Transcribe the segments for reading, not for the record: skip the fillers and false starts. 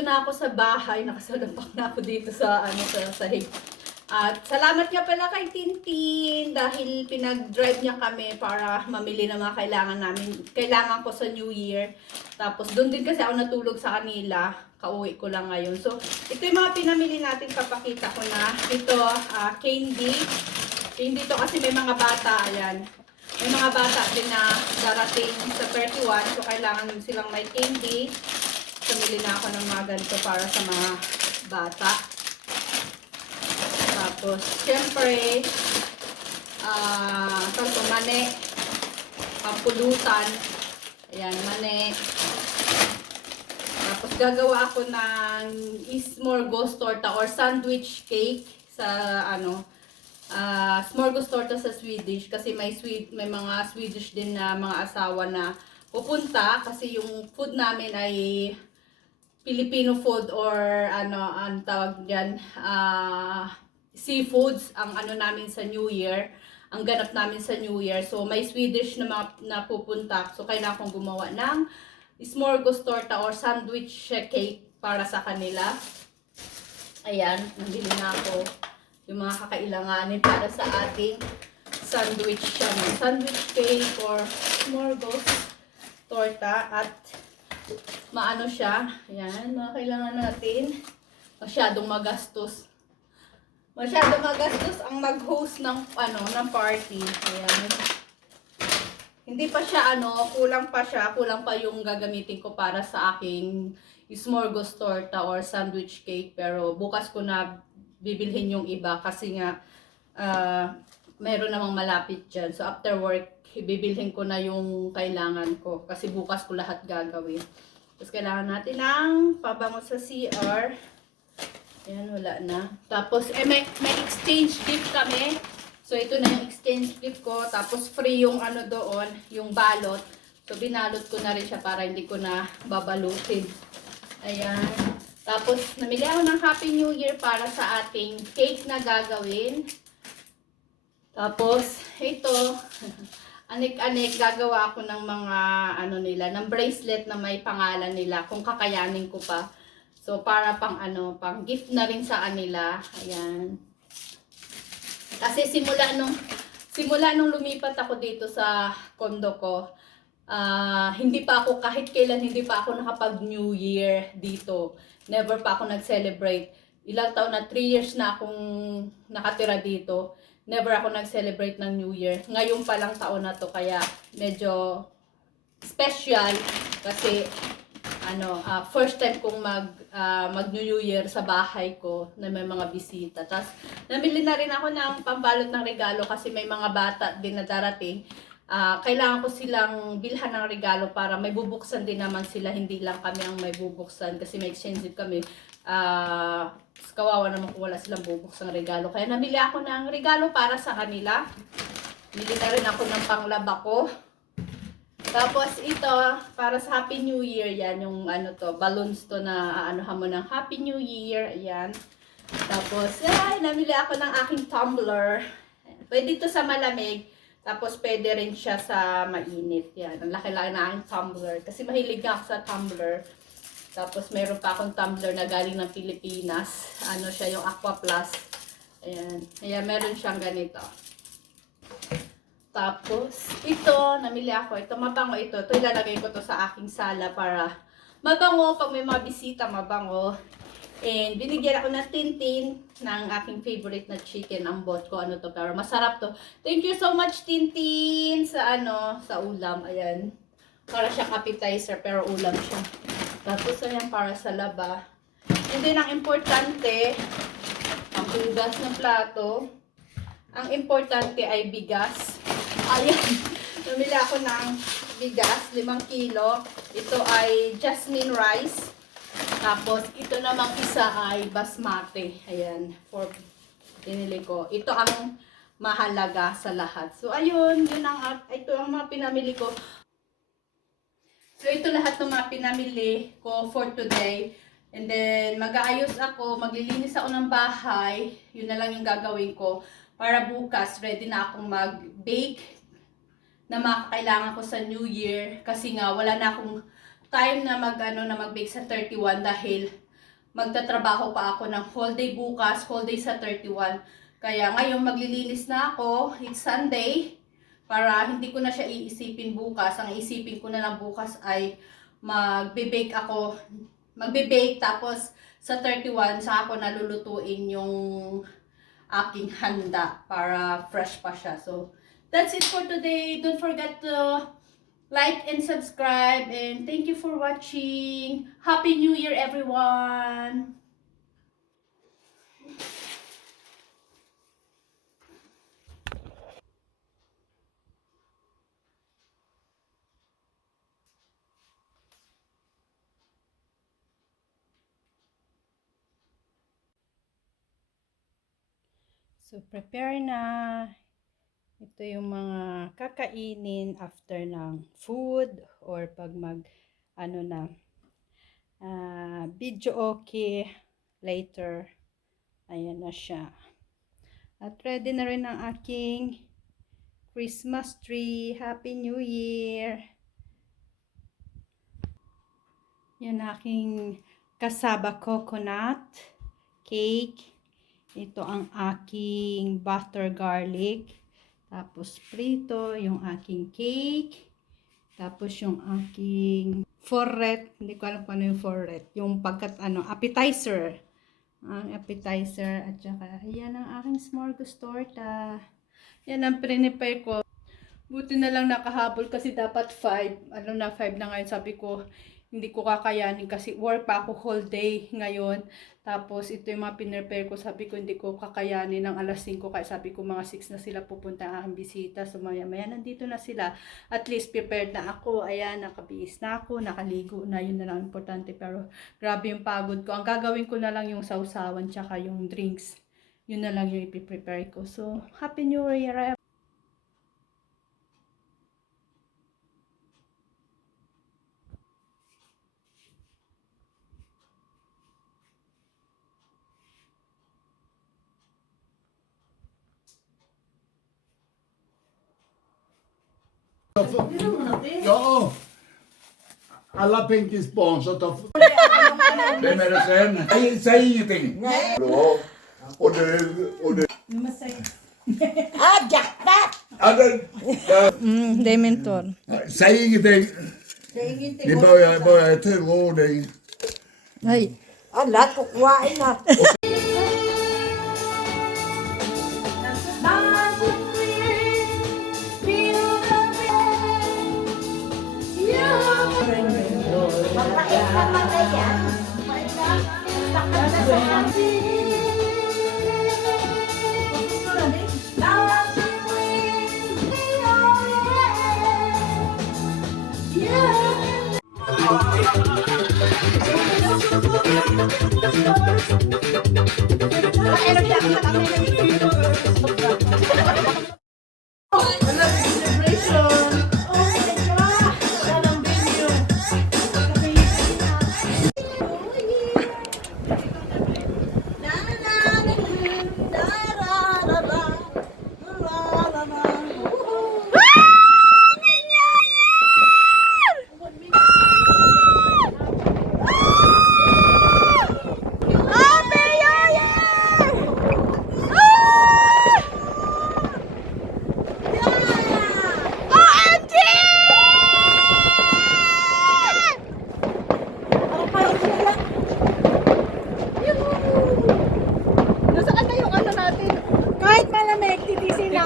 Nandito na ako sa bahay, nakasalubak na ako dito sa sa sahig. At salamat nga pala kay Tintin dahil pinag-drive niya kami para mamili ng mga kailangan ko sa New Year. Tapos doon din kasi ako natulog sa kanila, kauwi ko lang ngayon. So ito yung mga pinamili natin, papakita ko na. Ito, candy. Candy to kasi may mga bata, ayan. May mga bata din na darating sa 31, so kailangan silang may candy. Pumili na ako ng mga ganito para sa mga bata. Tapos, syempre, mani, pampulutan. Ayan, mani. Tapos, gagawa ako ng smorgasbord torta or sandwich cake sa, smorgasbord torta sa Swedish. Kasi may mga Swedish din na mga asawa na pupunta. Kasi yung food namin ay Filipino food or ang tawag diyan, seafoods ang namin sa New Year, ang ganap namin sa New Year. So may Swedish na pupunta. So kailangan kong gumawa ng smorgasbord torta or sandwich cake para sa kanila. Ayan, nabili na ako yung mga kakailanganin para sa ating sandwich sandwich cake or smorgasbord torta. At maano siya, ayan, mga kailangan natin. Masyadong magastos ang mag-host ng ng party. Ayan, hindi pa siya kulang pa yung gagamitin ko para sa aking smorgasbord torta or sandwich cake. Pero bukas ko na bibilhin yung iba kasi nga meron namang malapit dyan. So after work, bibilhin ko na yung kailangan ko kasi bukas ko lahat gagawin. Tapos kailangan natin ng pabango sa CR. Ayan, wala na. Tapos may exchange gift kami. So ito na yung exchange gift ko. Tapos free yung doon, yung balot. So binalot ko na rin siya para hindi ko na babalutin. Ayan. Tapos namili ako ng Happy New Year para sa ating cake na gagawin. Tapos ito anik-anik, gagawa ako ng mga nila, ng bracelet na may pangalan nila kung kakayanin ko pa. So para pang pang gift na rin sa kanila. Ayan. Kasi simula nung lumipat ako dito sa condo ko, hindi pa ako kahit kailan hindi pa ako nakapag New Year dito. Never pa ako nag-celebrate. Ilang taon na, 3 years na akong nakatira dito. Never ako nag-celebrate ng New Year. Ngayon pa lang taon na to, kaya medyo special kasi first time kong mag New Year sa bahay ko na may mga bisita. Tapos namili na rin ako ng pambalot ng regalo kasi may mga bata din na darating. Kailangan ko silang bilhan ng regalo para may bubuksan din naman sila, hindi lang kami ang may bubuksan kasi may exchange kami. Kawawa naman kung wala silang bubuksang regalo. Kaya namili ako ng regalo para sa kanila. Bili na rin ako ng panglaba ko. Tapos ito, para sa Happy New Year, yan, yung balloons to na aanuhan mo ng Happy New Year, ayan. Tapos, namili ako ng aking tumbler. Pwede ito sa malamig, tapos pwede rin siya sa mainit, yan. Ang laki-laki na aking tumbler, kasi mahilig ako sa tumbler. Tapos meron pa akong tumbler na galing ng Pilipinas, siya yung Aqua Plus, ayan. Ayan, meron siyang ganito. Tapos, ito, namili ako. Ito, mabango ito. Ito, ilalagay ko to sa aking sala para mabango. Pag may mga bisita, mabango. And, binigyan ako ng Tintin ng aking favorite na chicken. Ang bot ko, to. Pero masarap to. Thank you so much, Tintin, sa sa ulam. Ayan. Para siyang appetizer, pero ulam siya. Tapos, ayan, para sa laba. And then, ang importante, ang hugas ng plato. Ang importante ay bigas. Ayan, namili ako ng bigas, 5 kilo. Ito ay jasmine rice. Tapos, ito namang isa ay basmati. Ayan, pinili ko. Ito ang mahalaga sa lahat. So, ayun, ito ang mga pinamili ko. So, ito lahat ng mga pinamili ko for today. And then, mag-aayos ako, maglilinis ako ng bahay. Yun na lang yung gagawin ko. Para bukas, ready na akong mag-bake na makakailangan ko sa New Year kasi nga wala na akong time na mag-bake sa 31 dahil magtatrabaho pa ako ng whole day bukas, whole day sa 31. Kaya ngayon maglilinis na ako, it's Sunday, para hindi ko na siya iisipin bukas. Ang iisipin ko na lang bukas ay magbe-bake ako, magbe-bake, tapos sa 31 sa ako nalulutuin yung aking handa para fresh pa siya. So, that's it for today. Don't forget to like and subscribe, and thank you for watching. Happy New Year, everyone! So, prepare na. Ito yung mga kakainin after ng food or pag video okay later. Ayan na siya. At ready na rin ang aking Christmas tree. Happy New Year! Yan aking cassava coconut cake. Ito ang aking butter garlic. Tapos prito yung aking cake. Tapos yung aking forret. Hindi ko alam kung ano yung forret. Yung appetizer. Ang appetizer. At saka, ayan ang aking smorgastorta. Yan ang prepare ko. Buti na lang nakahabol kasi dapat 5. 5 na ngayon. Sabi ko, hindi ko kakayanin kasi work pa ako whole day ngayon. Tapos ito yung mga pinrepare ko. Sabi ko hindi ko kakayanin ng alas 5. Kaya sabi ko mga 6 na sila pupunta ang aking bisita. So maya nandito na sila. At least prepared na ako. Ayan, nakabihis na ako. Nakaligo na. Yun na lang importante. Pero grabe yung pagod ko. Ang gagawin ko na lang yung sausawan tsaka yung drinks. Yun na lang yung ipiprepare ko. So, Happy New Year! Ja, alla Pinkys barn så tar... Vem är det sen? Säg ingenting. Nej. Och du... Ja, Dementor. säg ingenting. Ni börjar i tur och ordning. Ay. Ala, kukuhain na. Mapait na mataya.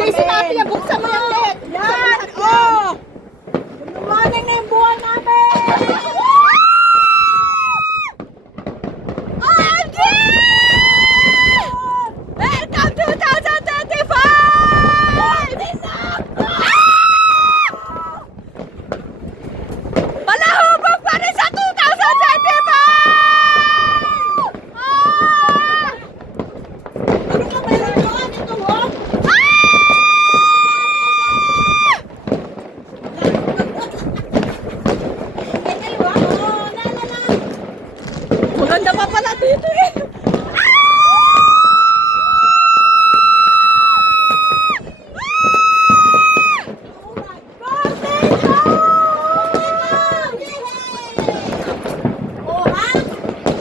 Kasi natin yung buksan mo yung net. Yan! Oh! Lumaning na yung buwan namin! OMG! Welcome 2025! Palahubog pa rin sa 2025! Ano ka meron doon? Ito mo? Maganda pa pala dito eh.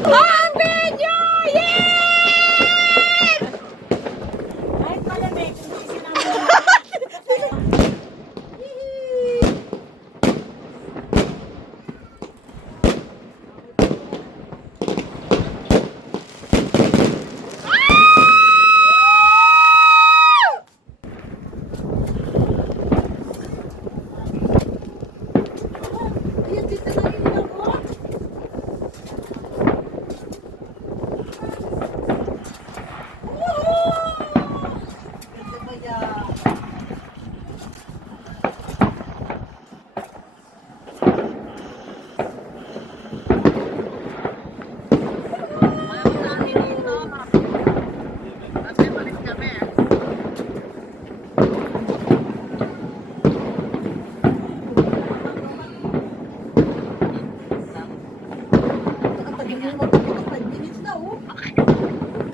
Happy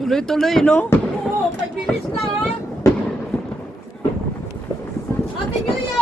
Tuloy-tuloy, no? Oo, pagbilis na, ha? Ate Julia!